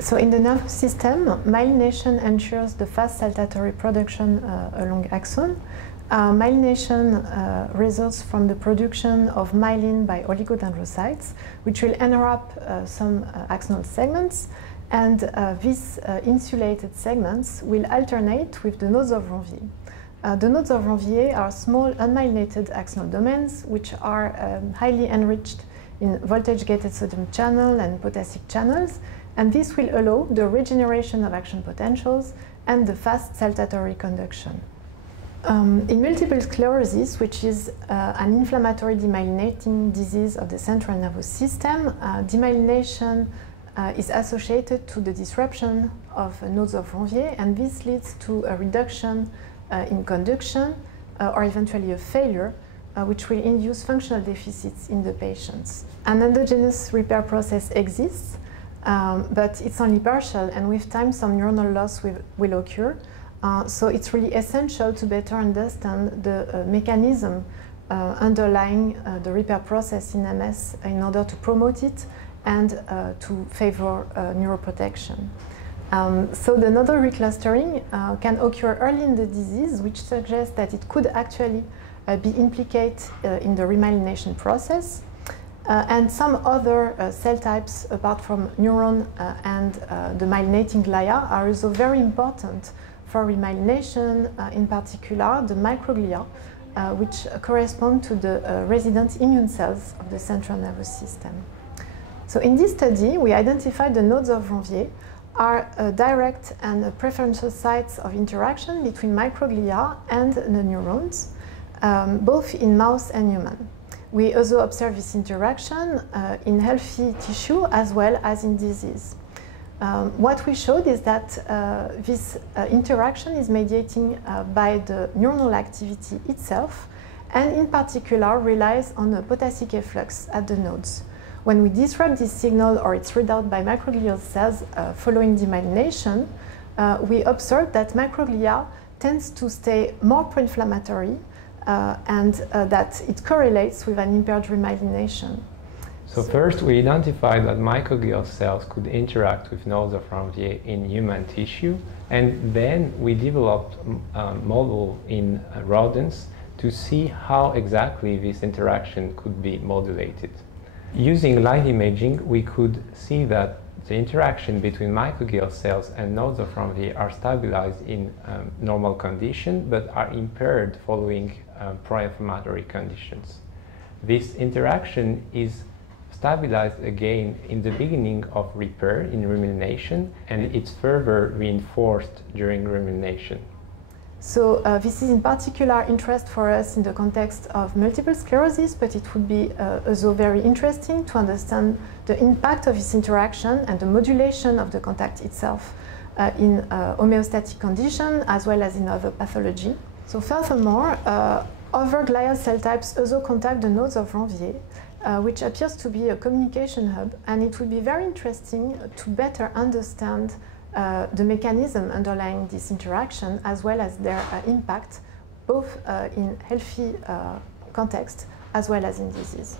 So in the nervous system, myelination ensures the fast saltatory production along axon. Myelination results from the production of myelin by oligodendrocytes, which will enwrap some axonal segments, and these insulated segments will alternate with the nodes of Ranvier. The nodes of Ranvier are small unmyelinated axonal domains which are highly enriched in voltage-gated sodium channel and potassic channels, and this will allow the regeneration of action potentials and the fast saltatory conduction. In multiple sclerosis, which is an inflammatory demyelinating disease of the central nervous system, demyelination is associated to the disruption of nodes of Ranvier, and this leads to a reduction in conduction or eventually a failure, which will induce functional deficits in the patients. An endogenous repair process exists, but it's only partial, and with time some neuronal loss will occur. So it's really essential to better understand the mechanism underlying the repair process in MS in order to promote it and to favor neuroprotection. So the nodal reclustering can occur early in the disease, which suggests that it could actually be implicated in the remyelination process. And some other cell types, apart from neuron and the myelinating glia, are also very important for remyelination, in particular the microglia, which correspond to the resident immune cells of the central nervous system. So in this study, we identified the nodes of Ranvier are direct and preferential sites of interaction between microglia and the neurons, both in mouse and human. We also observe this interaction in healthy tissue as well as in disease. What we showed is that this interaction is mediating by the neuronal activity itself, and in particular relies on a potassic efflux at the nodes. When we disrupt this signal or it's read out by microglial cells following demyelination, we observe that microglia tends to stay more pro-inflammatory and that it correlates with an impaired remyelination. So first we identified that microglial cells could interact with nodes of Ranvier in human tissue, and then we developed a model in rodents to see how exactly this interaction could be modulated. Using light imaging, we could see that the interaction between microglial cells and nodes of Ranvier are stabilized in normal condition, but are impaired following pro-inflammatory conditions. This interaction is stabilized again in the beginning of repair in remyelination, and it's further reinforced during remyelination. So this is in particular interest for us in the context of multiple sclerosis, but it would be also very interesting to understand the impact of this interaction and the modulation of the contact itself in homeostatic condition as well as in other pathology. So furthermore, other glial cell types also contact the nodes of Ranvier, which appears to be a communication hub, and it would be very interesting to better understand the mechanism underlying this interaction as well as their impact both in healthy context as well as in disease.